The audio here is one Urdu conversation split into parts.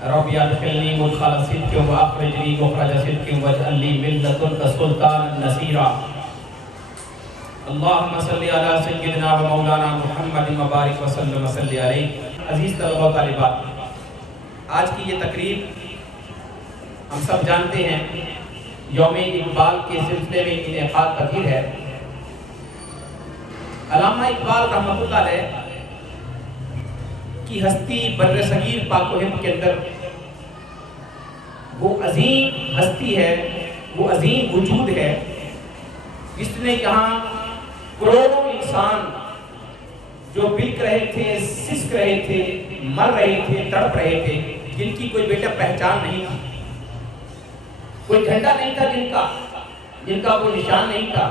رب ادخلنی مدخل صدق واخرجنی مخرج صدق واجعل لی من لدنک سلطانا نصیرا۔ اللہم صلی علی سیدنا و مولانا محمد مبارک وسلم صلی علیہ۔ عزیز طلبہ و طالبات، آج کی یہ تقریب ہم سب جانتے ہیں یوم اقبال کے سلسلے میں انعقاد پذیر ہے۔ علامہ اقبال رحمۃ اللہ علیہ کی ہستی بر صغیر پاک و ہند کے اندر وہ عظیم ہستی ہے، وہ عظیم وجود ہے جس نے یہاں کروڑوں انسان جو بلک رہے تھے، سسک رہے تھے، مر رہے تھے، تڑپ رہے تھے، جن کی کوئی بیٹا پہچان نہیں تھی، کوئی جھنڈا نہیں تھا جن کا کوئی نشان نہیں تھا۔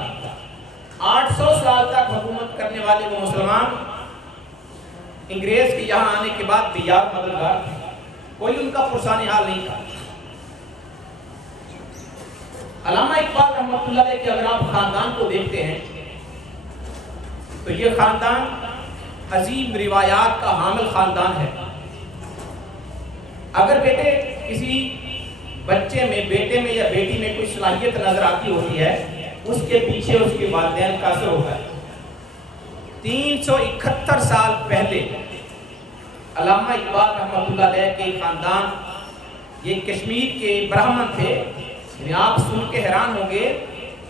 800 سال تک حکومت کرنے والے وہ مسلمان انگریز کے یہاں آنے کے بعد بھی یاد مددگار تھے، کوئی ان کا پرسان حال نہیں تھا۔ علامہ اقبال رحمۃ اللہ علیہ کے اگر آپ خاندان کو دیکھتے ہیں تو یہ خاندان عظیم روایات کا حامل خاندان ہے۔ اگر کسی بچے میں، بیٹے میں یا بیٹی میں کوئی صلاحیت نظر آتی ہوتی ہے، اس کے پیچھے اس کے والدین کا اثر ہوتا ہے۔ 371 سال پہلے علامہ اقبال رحمۃ اللہ علیہ کے خاندان، یہ کشمیر کے برہمن تھے، یعنی آپ سن کے حیران ہوں گے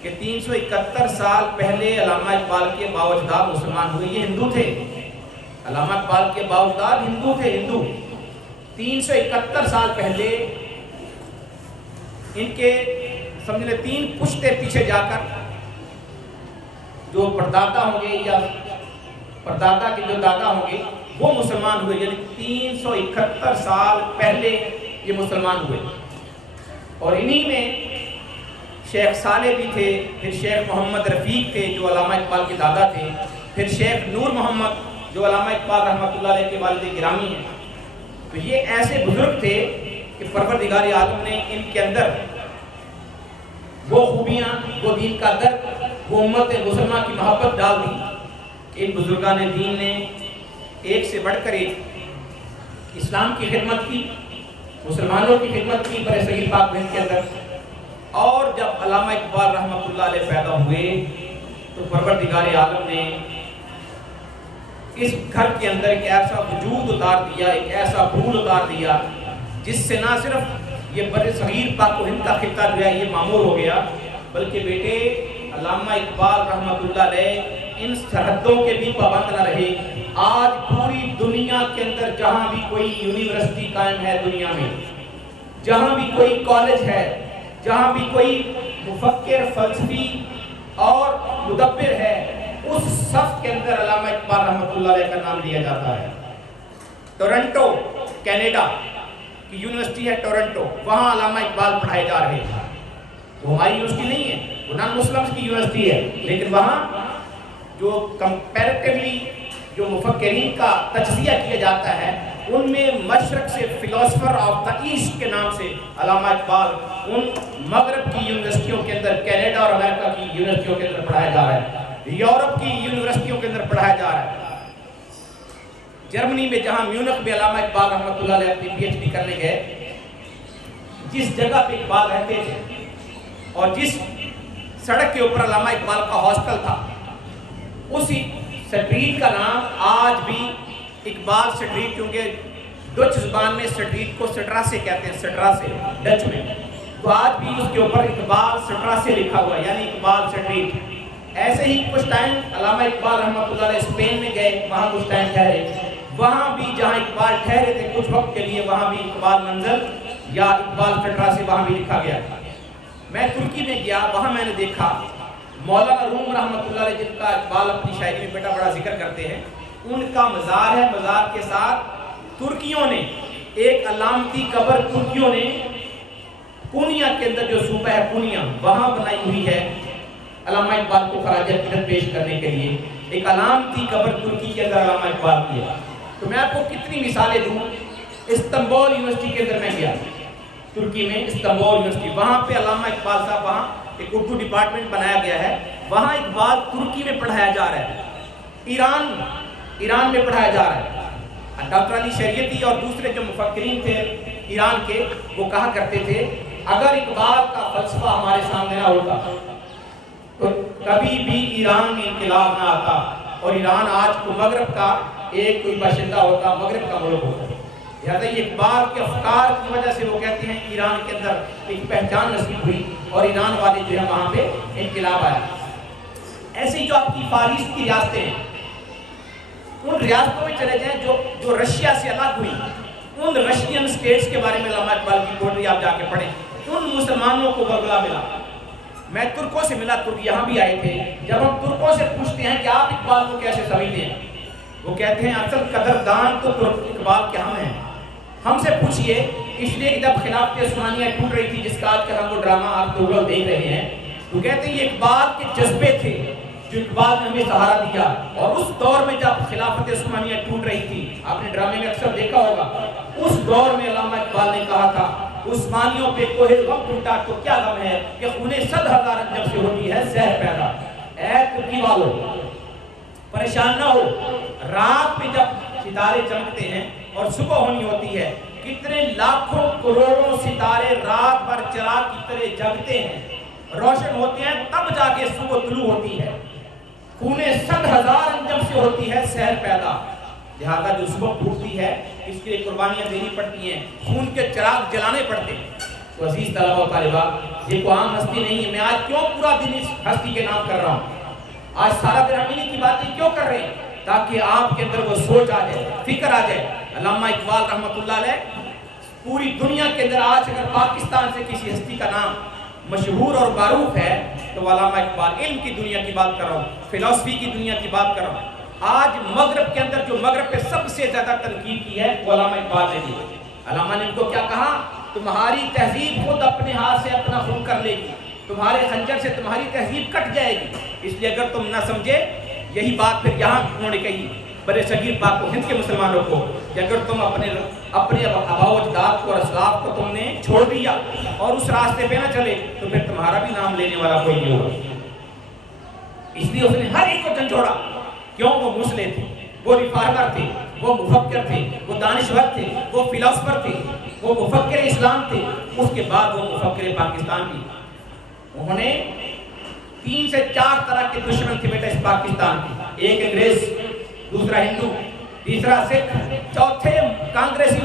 کہ 371 سال پہلے علامہ اقبال کے باوجداد مسلمان ہوئے۔ یہ ہندو تھے، علامہ اقبال کے باوجداد ہندو تھے، ہندو۔ 371 سال پہلے ان کے سمجھ لیں 3 پشتے پیچھے جا کر جو پردادا ہوں گے یا پردادا کے جو دادا ہوں گے وہ مسلمان ہوئے، یعنی 371 سال پہلے یہ مسلمان ہوئے۔ اور انہی میں شیخ صالح بھی تھے، پھر شیخ محمد رفیق تھے جو علامہ اقبال کے دادا تھے، پھر شیخ نور محمد جو علامہ اقبال رحمۃ اللہ علیہ کے والد گرامی ہیں۔ تو یہ ایسے بزرگ تھے کہ پروردگار عالم نے ان کے اندر وہ خوبیاں، وہ دین کا درد، وہ امت مسلمہ کی محبت ڈال دی کہ ان بزرگان دین نے ایک سے بڑھ کر ایک اسلام کی خدمت کی، مسلمانوں کی خدمت کی بر صغیر پاک و ہند کے اندر۔ اور جب علامہ اقبال رحمۃ اللہ علیہ پیدا ہوئے تو پروردگار عالم نے اس گھر کے اندر ایک ایسا وجود اتار دیا، ایک ایسا پھول اتار دیا جس سے نہ صرف یہ بر صغیر پاک و ہند کا خطہ جو ہے یہ معمور ہو گیا، بلکہ بیٹے علامہ اقبال رحمۃ اللہ علیہ ان سرحدوں کے بھی پابند نہ رہے۔ آج پوری دنیا کے اندر جہاں بھی کوئی یونیورسٹی قائم ہے دنیا میں، جہاں بھی کوئی کالج ہے، جہاں بھی کوئی مفکر، فلسفی اور مدبر ہے، اس صف کے اندر علامہ اقبال رحمۃ اللہ علیہ کا نام لیا جاتا ہے۔ ٹورنٹو کینیڈا کی یونیورسٹی ہے ٹورنٹو، وہاں علامہ اقبال پڑھائے جا رہے ہیں۔ وہ ہماری یونیورسٹی نہیں ہے، وہ نان مسلمز کی یونیورسٹی ہے، لیکن وہاں جو کمپیریٹیولی جو مفکرین کا تجزیہ کیا جاتا ہے ان میں مشرق سے فلاسفر آف دا ایسٹ کے نام سے علامہ اقبال ان مغرب کی یونیورسٹیوں کے اندر، کینیڈا اور امریکہ کی یونیورسٹیوں کے اندر پڑھایا جا رہا ہے، یورپ کی یونیورسٹیوں کے اندر پڑھایا جا رہا ہے۔ جرمنی میں جہاں میونخ میں علامہ اقبال رحمۃ اللہ علیہ اپنی پی ایچ ڈی کرنے گئے، جس جگہ پہ اقبال رہتے تھے اور جس سڑک کے اوپر علامہ اقبال کا ہاسٹل تھا، اسی سٹریٹ کا نام آج بھی اقبال سٹریٹ، کیونکہ ڈچ زبان میں سٹریٹ کو سٹراسے کہتے ہیں، سٹراسے ڈچ میں، تو آج بھی اس کے اوپر اقبال سٹراسے لکھا ہوا ہے، یعنی اقبال سٹریٹ۔ ایسے ہی کچھ ٹائم علامہ اقبال رحمۃ اللہ علیہ اسپین میں گئے، وہاں کچھ ٹائم ٹھہرے، وہاں بھی جہاں اقبال ٹھہرے تھے کچھ وقت کے لیے، وہاں بھی اقبال منزل یا اقبال سٹراسے وہاں بھی لکھا گیا۔ میں ترکی میں گیا، وہاں میں نے دیکھا مولانا روم رحمۃ اللہ علیہ جن کا اقبال اپنی شاعری میں بیٹا بڑا ذکر کرتے ہیں، ان کا مزار ہے، مزار کے ساتھ ترکیوں نے ایک علامتی قبر، ترکیوں نے پونیا کے اندر جو صوبہ ہے پونیا، وہاں بنائی ہوئی ہے علامہ اقبال کو خراج عقیدت پیش کرنے کے لیے۔ ایک علامتی قبر ترکی کے اندر علامہ اقبال کی ہے۔ تو میں آپ کو کتنی مثالیں دوں، استنبول یونیورسٹی کے اندر میں گیا، ترکی میں استنبول یونیورسٹی، وہاں پہ علامہ اقبال صاحب، وہاں ایک اردو ڈپارٹمنٹ بنایا گیا ہے، وہاں اقبال ترکی میں پڑھایا جا رہا ہے، ایران میں پڑھایا جا رہا ہے۔ ڈاکٹر علی شریعتی اور دوسرے جو مفکرین تھے ایران کے، وہ کہا کرتے تھے اگر اقبال کا فلسفہ ہمارے سامنے نہ ہوتا تو کبھی بھی ایران میں انقلاب نہ آتا اور ایران آج کو مغرب کا ایک کوئی باشندہ ہوتا، مغرب کا ملک ہوتا۔ لہٰذا یہ اقبال کے افکار کی وجہ سے وہ کہتے ہیں ایران کے اندر ایک پہچان نصیب ہوئی اور ایران والے جو ہے وہاں پہ انقلاب آیا۔ ایسے ہی جو آپ کی فارس کی ریاستیں ہیں، ان ریاستوں میں چلے جائیں جو رشیا سے الگ ہوئی، ان رشین سٹیٹس کے بارے میں علامہ اقبال کی پوئٹری آپ جا کے پڑھیں، ان مسلمانوں کو بغلا ملا۔ میں ترکوں سے ملا، ترک یہاں بھی آئے تھے، جب ہم ترکوں سے پوچھتے ہیں کہ آپ اقبال کو کیسے سمجھتے ہیں، وہ کہتے ہیں اصل قدردان تو اقبال کے ہم ہیں۔ ہم سے پوچھئے، اس لیے کہ جب خلافت عثمانیہ ٹوٹ رہی تھی جس کا آج کل ہم وہ ڈرامہ آپ گوگل دیکھ رہے ہیں، تو کہتے ہیں یہ اقبال کے جذبے تھے جو اقبال نے ہمیں سہارا دیا۔ اور اس دور میں جب خلافت عثمانیہ ٹوٹ رہی تھی، آپ نے ڈرامے میں اکثر دیکھا ہوگا، اس دور میں علامہ اقبال نے کہا تھا عثمانیوں پہ کوہ غم ٹوٹا تو کیا غم ہے کہ خونِ 100,000 جب سے ہوتی ہے زہر پیدا۔ اے ترکی والو پریشان نہ ہو، رات میں جب ستارے چمکتے ہیں اور صبح ہونی ہوتی ہے، کتنے لاکھوں کروڑوں ستارے رات بھر چراغ کی طرح جگتے ہیں، روشن ہوتے ہیں، تب جا کے صبح طلوع ہوتی ہے۔ خونِ 100,000 جب سے ہوتی ہے زہر پیدا۔ لہذا جو صبح پھوٹتی ہے اس کے لیے قربانیاں دینی پڑتی ہیں، خون کے چراغ جلانے پڑتے ہیں۔ تو عزیز طلبہ و طالبات، یہ کوئی عام ہستی نہیں ہے۔ میں آج کیوں پورا دن اس ہستی کے نام کر رہا ہوں؟ آج سارا دن امینی کی باتیں کیوں کر رہے ہیں؟ تاکہ آپ کے اندر وہ سوچ آ جائے، فکر آ جائے۔ علامہ اقبال رحمۃ اللہ علیہ پوری دنیا کے اندر آج اگر پاکستان سے کسی ہستی کا نام مشہور اور معروف ہے تو علامہ اقبال، علم کی دنیا کی بات کر رہا ہوں، فلسفی کی دنیا کی بات کر رہا ہوں۔ آج مغرب کے اندر جو مغرب پہ سب سے زیادہ تنقید کی ہے وہ علامہ اقبال نے دی۔ علامہ نے ان کو کیا کہا؟ تمہاری تہذیب خود اپنے ہاتھ سے اپنا خون کر لے گی، تمہارے خنجر سے تمہاری تہذیب کٹ جائے گی۔ اس لیے اگر تم نہ سمجھے، یہی بات پھر یہاں انہوں نے کہی برے صغیر پاک و ہند کے مسلمانوں کو کہ اگر تم اپنے آباء و اجداد کو اور اسلاف کو تم نے چھوڑ دیا اور اس راستے پہ نہ چلے تو پھر تمہارا بھی نام لینے والا کوئی نہیں ہوگا۔ اس لیے اس نے ہر ایک کو جھنجھوڑا۔ کیوں؟ وہ مسلم تھے، وہ ریفارمر تھے، وہ مفکر تھے، وہ دانشور تھے، وہ فلسفر تھے، وہ مفکر اسلام تھے، اس کے بعد وہ مفکر پاکستان بھی۔ انہوں نے 3 سے 4 طرح کے دشمن تھے بیٹا اس پاکستان کی، ایک انگریز، دوسرا ہندو، تیسرا سکھ، چوتھے کانگریسی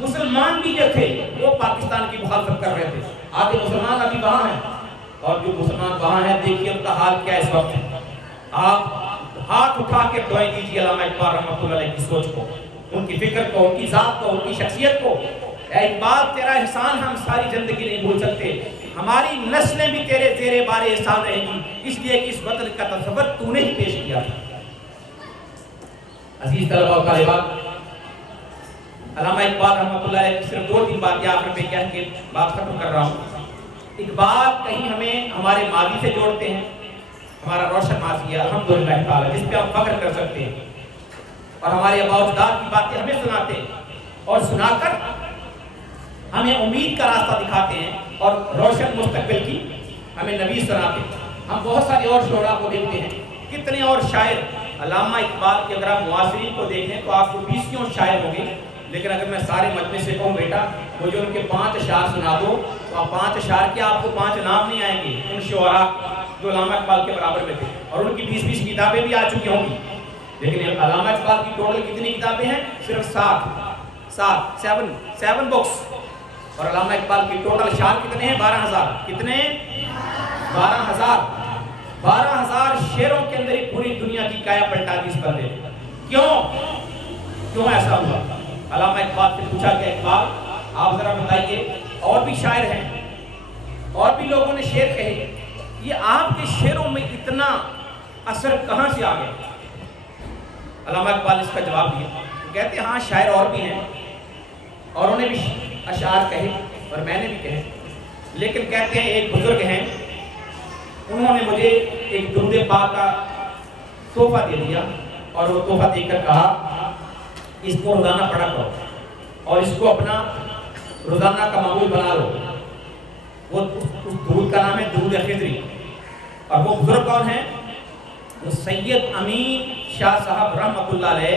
مسلمان بھی جو تھے وہ پاکستان کی مخالفت کر رہے تھے۔ آدھے مسلمان ابھی وہاں ہیں اور جو مسلمان وہاں ہیں دیکھیے ان کا حال کیا ہے اس وقت۔ آپ ہاتھ اٹھا کے دعائیں دیجیے علامہ اقبال رحمۃ اللہ علیہ کی سوچ کو، ان کی فکر کو، ان کی ذات کو، ان کی شخصیت کو۔ اے اقبال تیرا احسان ہم ساری زندگی نہیں بھول سکتے، ہماری نسلیں بھی تیرے زیر بار احسان رہیں گی، اس لیے کہ اس وطن کا تصور تو نے ہی پیش کیا تھا۔ عزیز طلبہ و طالبات، علامہ اقبال رحمۃ اللہ علیہ صرف 2-3 باتیں آخر پہ کہہ کے بات ختم کر رہا ہوں۔ اقبال کہیں ہمیں ہمارے ماضی سے جوڑتے ہیں، ہمارا روشن ماضی ہے الحمدللہ تعالی جس پہ ہم فخر کر سکتے ہیں، اور ہمارے آباء و اجداد کی باتیں ہمیں سناتے ہیں اور سنا کر ہمیں امید کا راستہ دکھاتے ہیں اور روشن مستقبل کی ہمیں نوید سناتے ہیں۔ ہم بہت سارے اور شعراء کو دیکھتے ہیں، کتنے اور شاعر۔ علامہ اقبال کے اگر آپ معاصرین کو دیکھیں تو آپ کو 20 شاعر ہوں گے، لیکن اگر میں سارے مجمع سے کہوں بیٹا مجھے ان کے 5 اشعار سنا دو تو آپ 5 اشعار کے آپ کو 5 نام نہیں آئیں گے ان شعراء جو علامہ اقبال کے برابر میں تھے، اور ان کی 20 کتابیں بھی آ چکی ہوں گی۔ لیکن علامہ اقبال کی ٹوٹل کتنی کتابیں ہیں؟ صرف 7 بکس، اور علامہ اقبال کی ٹوٹل اشعار کتنے ہیں؟ 12,000۔ کتنے؟ 12,000 شعروں کے اندر ہی پوری دنیا کی کایا پلٹا دی اس بندے۔ کیوں ایسا ہوا؟ علامہ اقبال سے پوچھا کہ اقبال آپ ذرا بتائیے، اور بھی شاعر ہیں اور بھی لوگوں نے شعر کہے، یہ آپ کے شعروں میں اتنا اثر کہاں سے آ گیا؟ علامہ اقبال نے اس کا جواب دیا، کہتے ہیں ہاں شاعر اور بھی ہیں اور انہیں بھی اشعار کہے اور میں نے بھی کہے، لیکن کہتے ہیں ایک بزرگ ہیں انہوں نے مجھے ایک درود پاک کا تحفہ دے دیا اور وہ تحفہ دے کر کہا اس کو روزانہ پڑھا کرو اور اس کو اپنا روزانہ کا معمول بنا لو۔ وہ اس درود کا نام ہے درود خضری، اور وہ بزرگ کون ہیں؟ وہ سید امین شاہ صاحب رحمۃ اللہ علیہ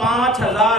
5000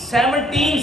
17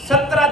17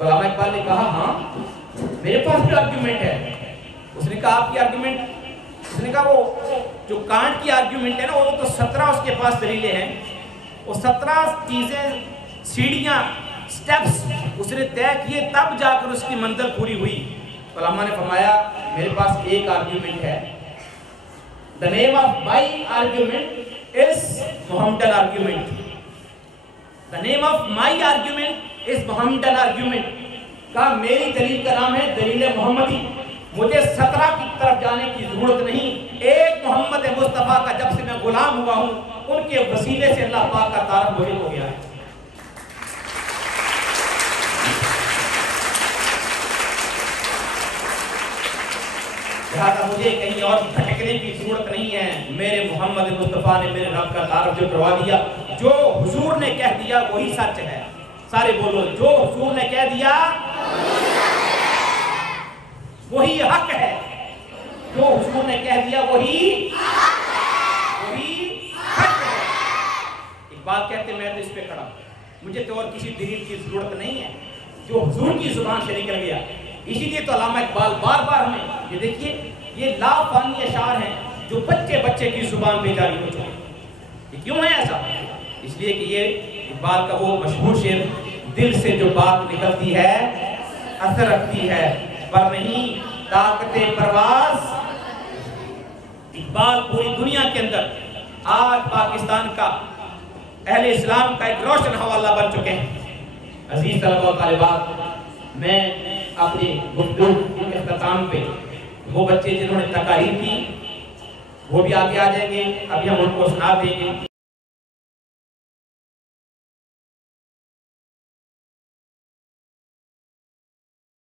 تو علامہ اقبال نے کہا ہاں میرے پاس بھی آرگیومنٹ ہے. اس نے کہا آپ کی آرگیومنٹ؟ اس نے کہا وہ جو کانٹ کی آرگیومنٹ ہے نا وہ تو 17 اس کے پاس دلیلیں ہیں, وہ 17 چیزیں, سیڑھیاں, سٹیپس اس نے طے کیے تب جا کر اس کی منزل پوری ہوئی. علامہ نے فرمایا میرے پاس ایک آرگیومنٹ ہے. The name of my argument is Mohammedan argument. The name of my argument is Mohammedan argument. کہا میری دلیل کا نام ہے دلیل محمدی. مجھے 17 کی طرف جانے کی ضرورت نہیں. ایک محمد مصطفیٰ کا جب سے میں غلام ہوا ہوں ان کے وسیلے سے اللہ پاک کا تعارف مجھے ہو گیا ہے. لہذا مجھے کہیں اور بھٹکنے کی ضرورت نہیں ہے. میرے محمد مصطفیٰ نے میرے رب کا تعارف جو کروا دیا, جو حضور نے کہہ دیا وہی سچ ہے. سارے بولو, جو حضور نے کہہ دیا وہی حق ہے. جو حضور نے کہہ دیا وہی حق ہے. اقبال کہتے میں تو اس پہ کھڑا, مجھے تو اور کسی دلیل کی ضرورت نہیں ہے, جو حضور کی زبان سے نکل گیا. اسی لیے تو علامہ اقبال بار بار ہمیں یہ دیکھیے, یہ لافانی اشعار ہیں جو بچے بچے کی زبان پہ جاری ہو چکے. یہ کیوں ہے ایسا؟ اس لیے کہ یہ اقبال کا وہ مشہور شعر, دل سے جو بات نکلتی ہے اثر رکھتی ہے پر نہیں طاقت پرواز. اقبال پوری دنیا کے اندر آج پاکستان کا اہل اسلام کا ایک روشن حوالہ بن چکے ہیں. عزیز طلباء و طالبات, میں اپنی گفتگو کے اختتام پہ وہ بچے جنہوں نے تقاریر کی وہ بھی آگے آ جائیں گے, ابھی ہم ان کو سنا دیں گے.